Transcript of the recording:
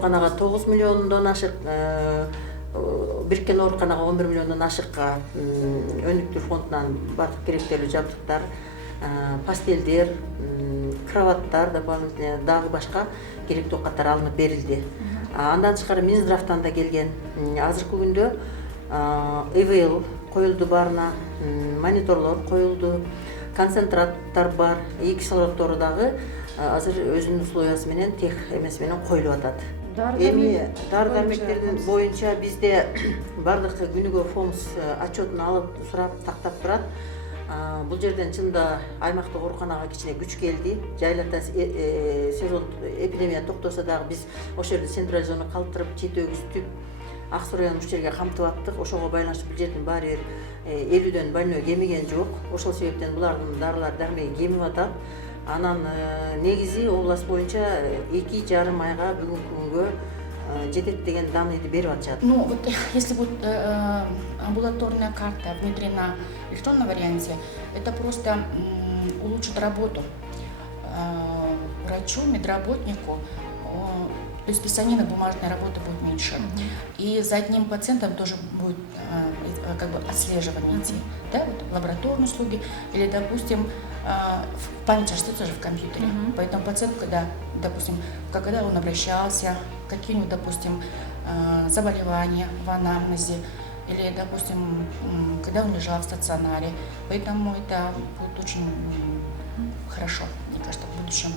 ооруканага 9 миллиондон ашык, бириккен ооруканага 11 миллиондон ашыкка өнүктүү фондунан бардык керектелүү жабдыктар, пастелдер, кроваттар, дополнительно дагы башка керектүү каттар алынып берилди. Андан тышкары Минздравтан да келген. Азыркы күндө ИВЛ коюлду баарына, мониторлор коюлду, концентраттар бар, кислороддору дагы азыр өзүнүн условиясы менен тех эмеси менен коюлуп атат. Эми дары-дармектердин боюнча бизде бардык күнүгө ФОМС отчетун алып сурап тактап турат. Бул жерден чында аймактык ооруканага кичине күч келди. Жайларда сезон эпидемия токтосо дагы биз ошол жерде централизованно калтырып, Чет Өгүз, Түп, Ак Суу районун ушул жерге камтып аттык. Ошого байланыштуу бул жердин баары бир 50дөн больной кемиген жок. Ошол себептен булардын дарылар дармеги кемип атат. Анан негизи область боюнча 2,5 айга бүгүнкү күнгө жетет деген данныйды берип атышат. Ну вот если будет амбулаторная карта внедрена в электронном варианте, это просто улучшит работу врачу, медработнику. То есть писанина, бумажная работа будет меньше. И за одним пациентом тоже будет как бы отслеживание идти. Да, вот лабораторные услуги или, допустим, в памяти остается же в компьютере. Поэтому пациент, когда, допустим, когда он обращался, какие у него, допустим, заболевания в анамнезе, или, допустим, когда он лежал в стационаре. Поэтому это будет очень хорошо, мне кажется, в будущем.